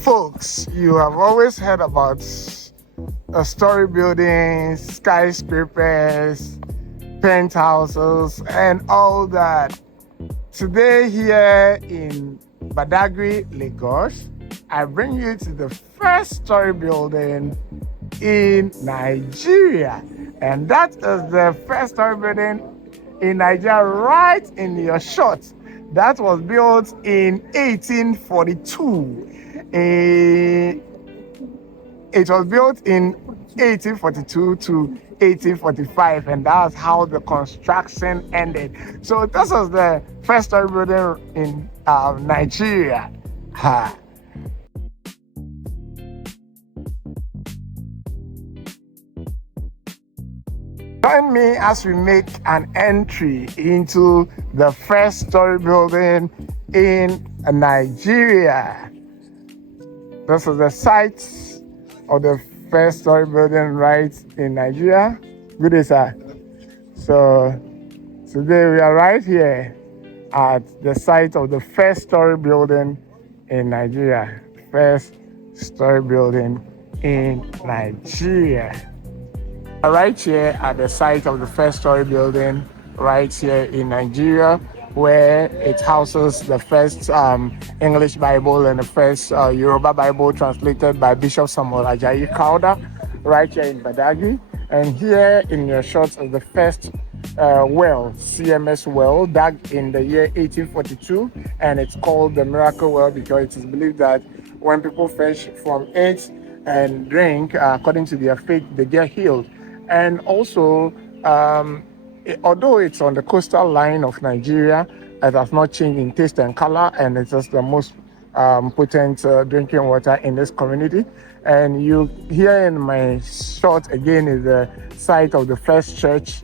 Folks, you have always heard about story buildings, skyscrapers, penthouses, and all that. Today, here in Badagry, Lagos, I bring you to the first story building in Nigeria. And that is the first story building in Nigeria, right in your shot. That was built in 1842. It was built in 1842 to 1845, and that's how the construction ended. So this was the first story building in Nigeria. Join me as we make an entry into the first story building in Nigeria. This is the site of the first story building right in Nigeria. Good day, sir. So today we are right here at the site of the first story building in Nigeria. First story building in Nigeria. Right here at the site of the first story building right here in Nigeria, where it houses the first English Bible and the first Yoruba Bible translated by Bishop Samuel Ajayi Crowther, right here in Badagry. And here in your shots of the first well, CMS well, dug in the year 1842, and it's called the Miracle Well because it is believed that when people fish from it and drink, according to their faith, they get healed. And also, although it's on the coastal line of Nigeria, it has not changed in taste and color, and it's just the most potent drinking water in this community. And you here in my shot again is the site of the first church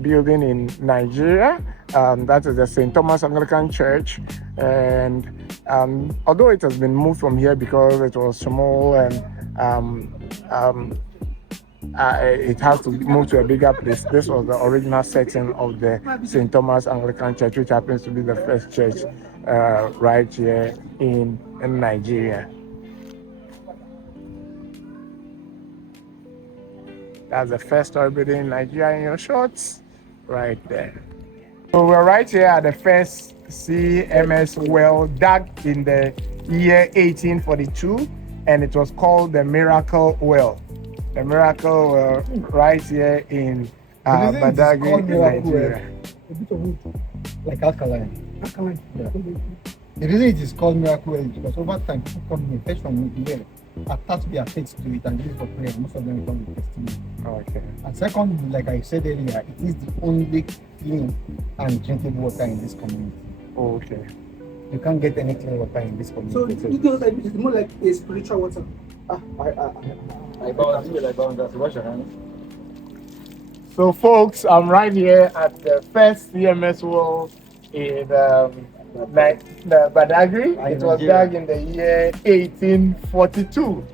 building in Nigeria. That is the St. Thomas Anglican Church. And although it has been moved from here because it was small and it has to move to a bigger place. This was the original setting of the St. Thomas Anglican Church, which happens to be the first church right here in Nigeria. That's the first story building in Nigeria in your shots, right there. So we're right here at the first CMS well dug in the year 1842, and it was called the Miracle Well. The Miracle Well right here in Badagry, Nigeria. A bit of it, like alkaline. Alkaline. Yeah. The reason it is called Miracle Well is because over time people come in, fetch from here, attach their faith to it, and use it for prayer. Most of them come with testimony. Okay. And second, like I said earlier, it is the only clean and drinkable water in this community. Okay. You can't get any clean water in this community. So you know that it's more like a spiritual water. So folks, I'm right here at the first CMS well in the Badagry. It was dug in the year 1842,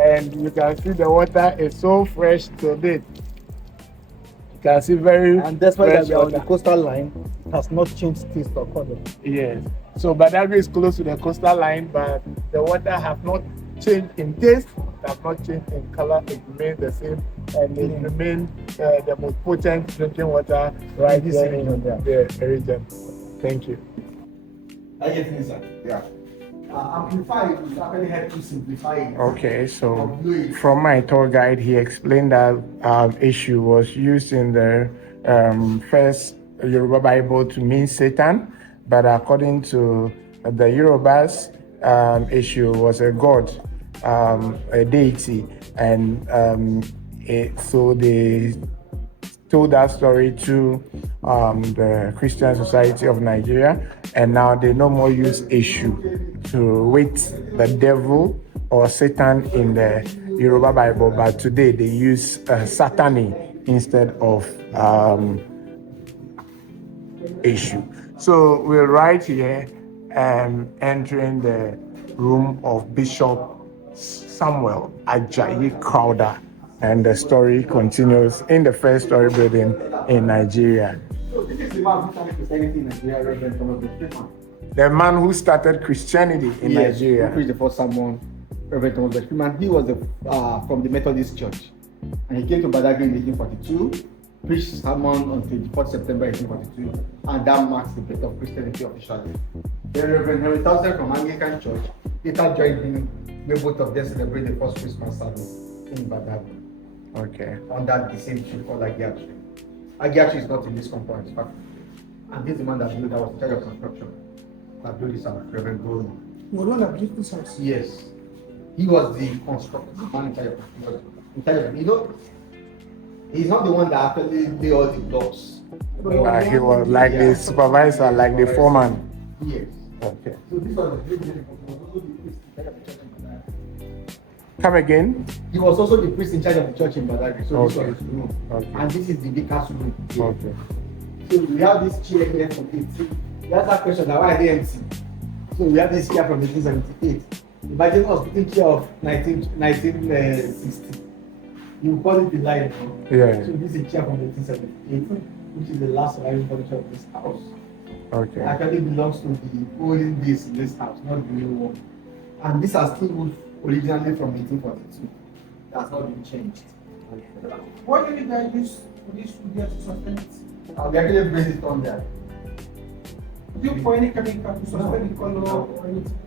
and you can see the water is so fresh to date. You can see very And that's why fresh we are on water. the coastal line. It has not changed taste or color. Yes. So Badagry is close to the coastal line, but the water has not changed in taste, it has not changed in color. It remains the same, and it remains the most potent drinking water right In this here region, in yeah. the region. Thank you. Yeah. Amplify it will actually help you simplify it. Okay, so from my tour guide, he explained that issue was used in the first Yoruba Bible to mean Satan, but according to the Yorubas, issue was a god, a deity, and so they told that story to the Christian Society of Nigeria, and now they no more use issue to with the devil or Satan in the Yoruba Bible, but today they use Satani instead of issue. So we're right here entering the room of Bishop Samuel Ajayi Crowther, and the story continues in the first story building in Nigeria. So this is the man who started Christianity in Nigeria, Reverend Thomas. The man who started Christianity in Nigeria. Who preached the first sermon Reverend Thomas Freeman. He was from the Methodist Church, and he came to Badagry in 1842, preached sermon on 24th September 1842, and that marks the birth of Christianity officially. The Reverend Henry Townsend from Anglican Church later joined him, where both of them celebrate the first Christmas service in Badagry. Okay. Under the same tree called Ajayi tree. Ajayi tree is not in this compound, it's back. And this is the man that was in charge of construction. That built this house, Reverend Goldman. You're the one that built this house? Yes. He was the constructor, the man in charge of construction. He's not the one that actually laid all the blocks. He was like the supervisor, like the foreman. Yes. Okay. So this was the priest in charge of the church in Badagry. Come again? He was also the priest in charge of the church in Badagry. So this Okay. was his room. Okay. And this is the vicar's room. Okay. So we have this chair here from 18. We asked that question, why are they empty? So we have this chair from 1878. Imagine us putting chair of 1960. You call it the line. Yeah. So this is a chair from 1878, which is the last surviving furniture of this house. Okay. It actually belongs to the olden days in this house, not the new one. And this has still wood originally from 1842. That's not been changed. What did you guys use for this wood here to sustain it? We actually placed it on there. Did you pour any chemical to sustain the color or anything?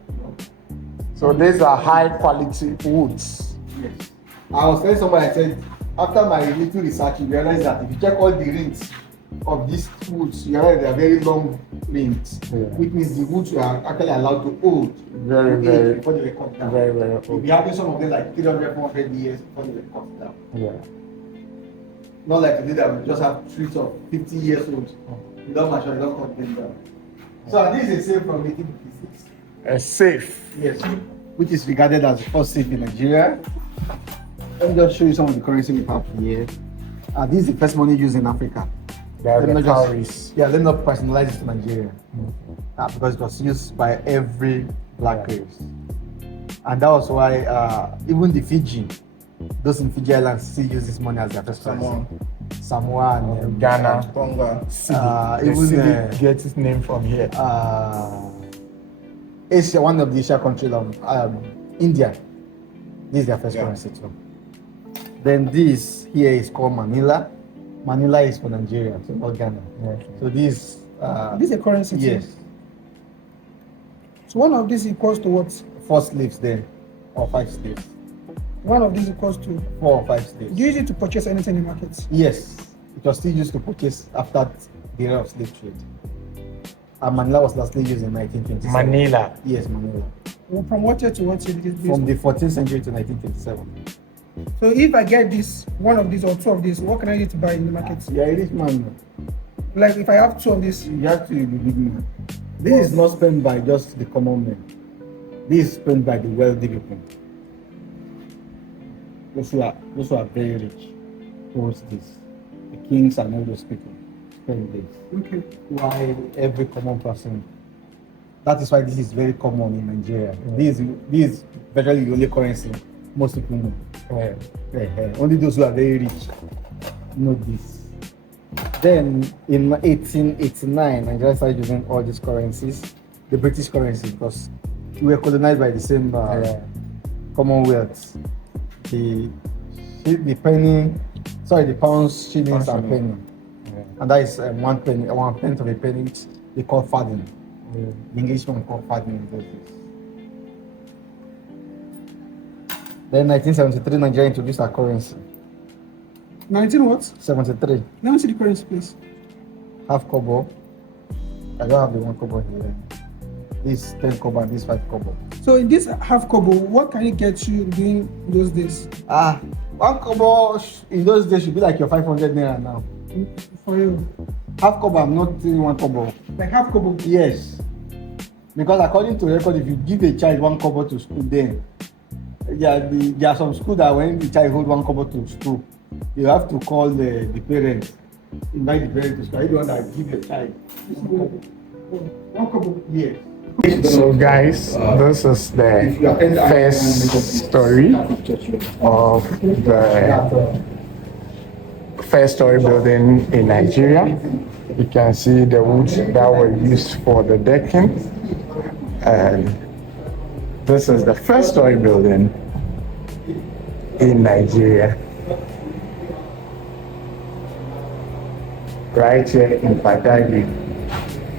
So these are high quality woods. Yes. I was telling somebody, I said, after my little research, you realize that if you check all the rings of these woods, you realize they are very long rings, which means the woods were actually allowed to hold Very, before they were cut down. very We'll be having some of them like 300, 400 years before they were cut down. Yeah. Not like today that we just have trees of 50 years old. You don't mature, you don't cut them down. So this is a safe from 1856. A safe. Yes, which is regarded as the first safe in Nigeria. Let me just show you some of the currency we have here. This is the first money used in Africa. That's the Let cowries. me not personalize it to Nigeria. Because it was used by every black race. And that was why even the Fiji, those in Fiji Islands still use this money as their first currency. Samoa and Ghana. Tonga. Even get its name from here. Asia, one of the Asia countries, India. This is their first currency too. Then this here is called Manila. Manila is for Nigeria, so not Ghana. Okay. So this. This is a currency. Yes. So one of these equals to what? 4 slaves then, or 5 slaves. One of these equals to 4 or 5 slaves. Do you use it to purchase anything in the markets? Yes, it was still used to purchase after the era of slave trade. And Manila was lastly used in 1927. Manila. Yes, Manila. Well, from what year to what year did this? From the 14th century to 1927. So if I get this, one of these or 2 of these, what can I use to buy in the markets? Yeah, rich man. Like if I have 2 of this, You have to be big man. This is not spent by just the common men. This is spent by the wealthy people. Those who are very rich owns this. The kings and all those people spend this. okay. Why every common person? That is why this is very common in Nigeria. This is virtually the only currency most people know. Only those who are very rich know this. Then in 1889, Nigeria started using all these currencies, the British currency, because we were colonized by the same Commonwealth. The pounds, shillings, and penny. And that is 1 penny, 1 pence of a penny, which they call farthing. The Englishman called farthing in those days. Then 1973, Nigeria introduced our currency. 19 what? 73, Let me see the currency, please. half kobo. I don't have the 1 kobo here. This 10 kobo and this 5 kobo. So in this half kobo, what can it get you during those days? 1 kobo in those days should be like your 500 naira now. For you, Half kobo, I'm not saying 1 kobo. like half kobo. Yes. Because according to record, if you give a child 1 kobo to school, then there are some schools that when the child hold 1 kobo to school, you have to call the parents, invite the parents to school. You don't want to give your child 1 kobo. Yes. So guys, this is the first story of the first story building in Nigeria. You can see the woods that were used for the decking, and This is the first story building in Nigeria. Right here in Badagry.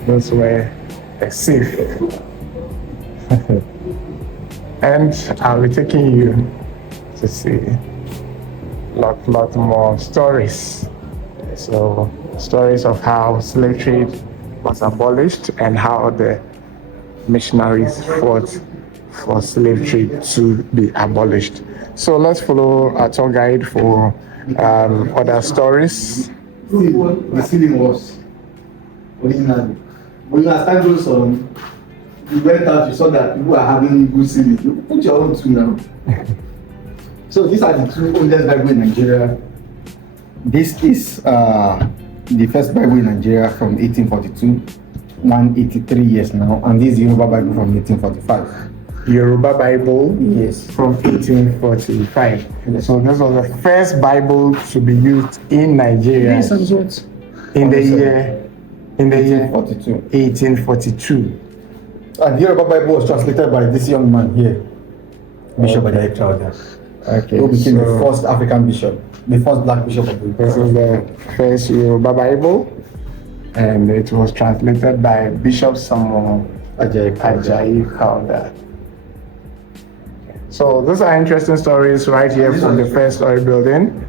Those were a safe. And I'll be taking you to see lot more stories. So stories of how slave trade was abolished and how the missionaries fought for slave trade to be abolished. So let's follow our tour guide for other stories. The ceiling was originally. When you start those on, you went out, you saw that people are having good ceiling. You put your own too now. So these are the two oldest Bible in Nigeria. This is the first Bible in Nigeria from 1842, 183 years now, and this is the Yoruba Bible from 1845. Yoruba Bible, Yes. from 1845. So this was the first Bible to be used in Nigeria This is what? in the year 1842. 1842. And the Yoruba Bible was translated by this young man here, Bishop Ajayi Crowther, Okay, who became the so first African bishop, the first black bishop of the this is the first Yoruba Bible, and it was translated by Bishop Samuel Ajayi Crowther. So those are interesting stories right here from the first story building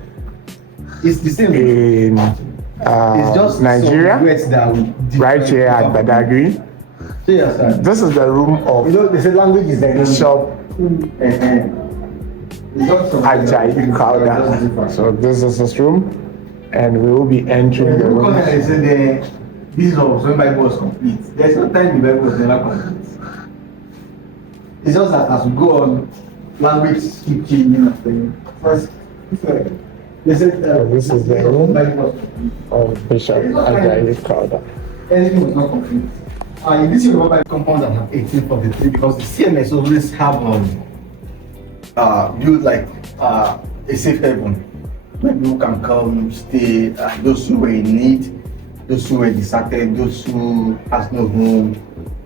It's the same. in It's just Nigeria, some words that we right here at Badagry. Yes, sir. This is the room You of know, they say language is the Bishop Ajayi Crowther. So this is his room, and we will be entering the room. They say this was when Bible was complete. There's no time the Bible was never complete. It's just that as we go on, language keep changing after first. They said This is the room Bible was complete. of Bishop Ajayi Crowther. Anything was not complete. In this Yoruba Bible compound that have 1843, because the CMS always have built like a safe haven where people can come, stay, those who were in need, those who were deserted, those who has no home,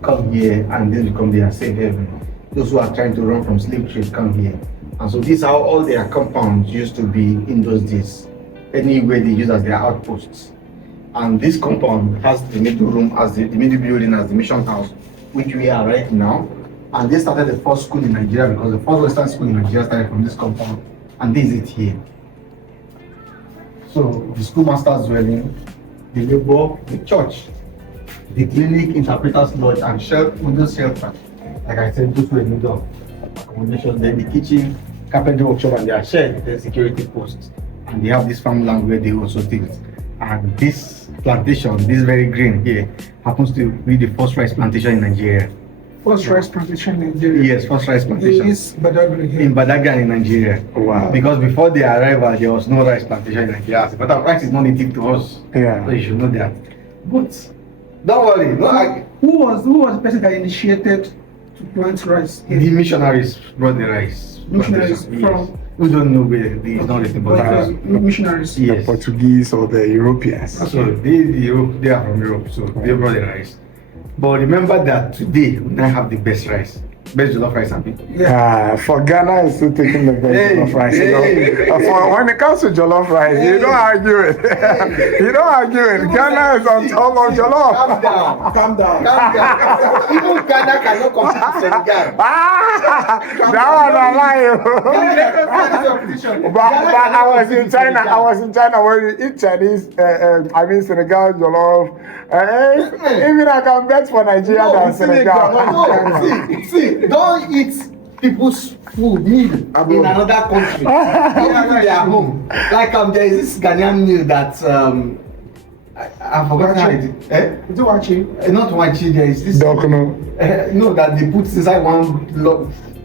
come here and then become their safe haven. Those who are trying to run from slave trade come here. And so this is how all their compounds used to be in those days. Anywhere they use as their outposts. And this compound has the middle room as the middle building as the mission house, which we are right now. And they started the first school in Nigeria because the first Western school in Nigeria started from this compound. And this is it here. So the schoolmaster's dwelling, the labor, the church, the clinic, interpreter's lodge, and windows shelter. Like I said, those were in need of accommodation. Then the kitchen, carpentry workshop, and their shed, then security posts. And they have this farmland where they also built. And this plantation, this very green here, happens to be the first rice plantation in Nigeria. First rice plantation in Nigeria. Yes, first rice plantation. Is Badagry here. In Badagry in Nigeria. Wow. Because before their arrival, there was no rice plantation in Nigeria. But rice is not native to us. Yeah. So you should know that. But don't worry, Who was the person that initiated to plant rice here? the missionaries brought the rice. Missionaries plantation. from- We don't know where the it's not written, but Because missionaries. The yes. Portuguese or the Europeans. So they are from Europe, so they brought the rice. But remember that today we now have the best rice. Best jollof rice and people. For Ghana, is still taking the best Hey, jollof rice. You know? hey, For when it comes to jollof rice, you don't argue it. You don't argue it. Ghana is on top of jollof. Calm down. Calm down. Calm down. Even Ghana cannot compete with Senegal. That one I lie. But I was in China. Where you eat Chinese. Senegal jollof. Even I can bet for Nigeria than Senegal. See, don't eat people's food meal in another country. Don't eat their home. Like there is this Ghanaian meal that I forgot how it is. Is it watching? Not wachi. There is this. Dokuno. That they put inside one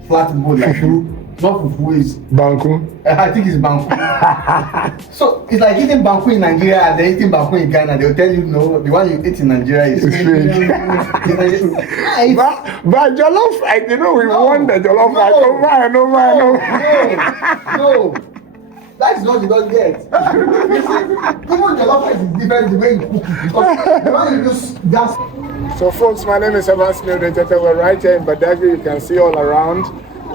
flat bowl like Fufu. Not fufu is. Banku. I think it's banku. So it's like eating banku in Nigeria and then eating banku in Ghana. They'll tell you no, the one you eat in Nigeria is It's fake. But jollof, we won the jollof rice over and over and over. No. That is what you don't get. You see, even the love is different the way you cook it because the way you use gas. So folks, my name is Bishop Samuel Ajayi Crowther. We're right here in Badagry. You can see all around.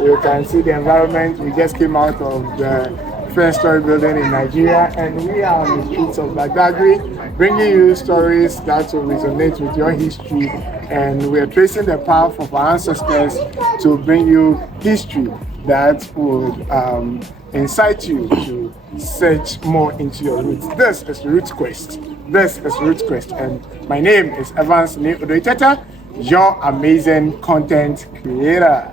You can see the environment. We just came out of the first story building in Nigeria, and we are on the streets of Badagry, bringing you stories that will resonate with your history. And we're tracing the path of our ancestors to bring you history that would incite you to search more into your roots. This is Root Quest. This is Root Quest, and my name is Evans Ni Odoiteta, your amazing content creator.